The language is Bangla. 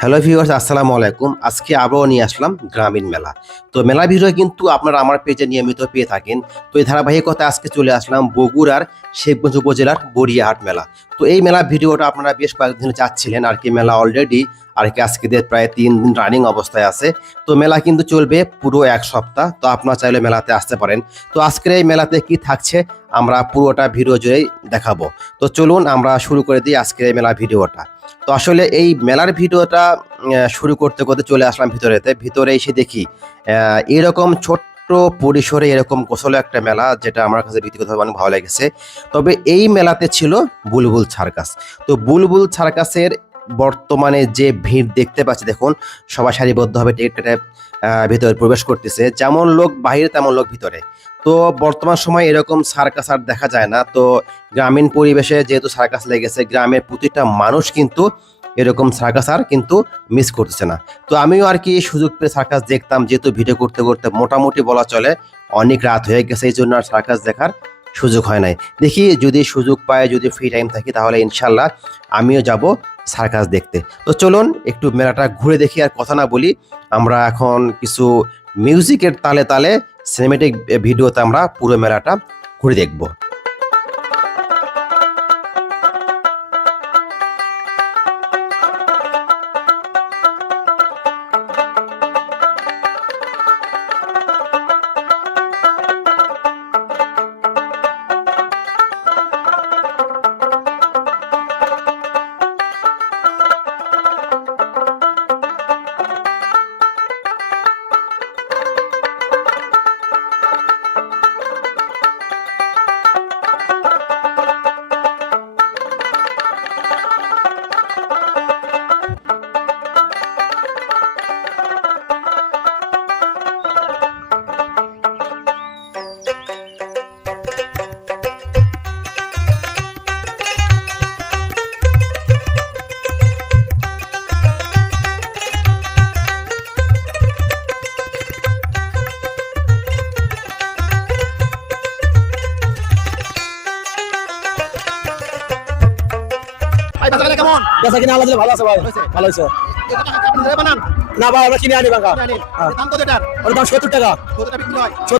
হ্যালো ভিউয়ার্স, আসসালামু আলাইকুম। আজকে আবারও নিয়ে আসলাম গ্রামীণ মেলা। তো মেলা ভিডিও কিন্তু আপনারা আমার পেজে নিয়মিত পেয়ে থাকেন। তো এই ধারাবাহিকতায় আজকে চলে আসলাম বগুড়ার শেখগঞ্জ উপজেলার বড়িয়াহাট মেলা। তো এই মেলা ভিডিওটা আপনারা বেশ কয়েকদিন চাচ্ছিলেন আর কি। মেলা অলরেডি আর কি আজকে দিয়ে প্রায় 3 দিন রানিং অবস্থায় আছে। তো মেলা কিন্তু চলবে পুরো 1 সপ্তাহ। তো আপনারা চাইলে মেলাতে আসতে পারেন। তো আজকের এই মেলাতে কি থাকছে আমরা পুরোটা ভিডিও জুড়েই দেখাবো। তো চলুন আমরা শুরু করে দিই আজকের এই মেলা ভিডিওটা। তো আসলে এই মেলার ভিডিওটা শুরু করতে করতে চলে আসলাম ভিতরে এসে দেখি এরকম ছোট্ট পরিসরে এরকম গোছালো একটা মেলা, যেটা আমার কাছে ব্যক্তিগতভাবে অনেক ভালো লেগেছে। তবে এই মেলাতে ছিল বুলবুল সার্কাস। তো বুলবুল সার্কাসের বর্তমানে যে ভিড় দেখতে পাচ্ছি, দেখুন সবাই সারিবদ্ধভাবে টিকিট কেটে ভিতরে প্রবেশ করতেছে। যেমন লোক বাহিরে তেমন লোক ভিতরে। তো বর্তমান সময় এরকম সার্কাস আর দেখা যায় না। তো গ্রামীণ পরিবেশে যেহেতু সার্কাস লেগেছে, গ্রামের প্রতিটা মানুষ কিন্তু এরকম সার্কাস আর কিন্তু মিস করতেছে না। তো আমিও আর কি সুযোগ পেয়ে সার্কাস দেখতাম, যেহেতু ভিডিও করতে করতে মোটামুটি বলা চলে অনেক রাত হয়ে গেছে, এই জন্য আর সার্কাস দেখার সুযোগ হয় নাই। দেখি যদি সুযোগ পায়, যদি ফ্রি টাইম থাকি, তাহলে ইনশাল্লাহ আমিও যাব সার্কাস দেখতে। তো চলুন একটু মেলাটা ঘুরে দেখি, আর কথা না বলি। আমরা এখন কিছু মিউজিকের তালে তালে সিনেমেটিক ভিডিওতে আমরা পুরো মেলাটা ঘুরে দেখব। ভাই বাজারে কেমন? বেচা কিনা আল্লাহ দিলে ভালো আছে ভাই। ভালো হয়েছে। এটা আপনি ধরে বানান? না ভাই আমরা কিনে আনি বাঙ্কা। দাম কত এটার? ওর দাম 70 টাকা। কতটা বিক্রি হয়?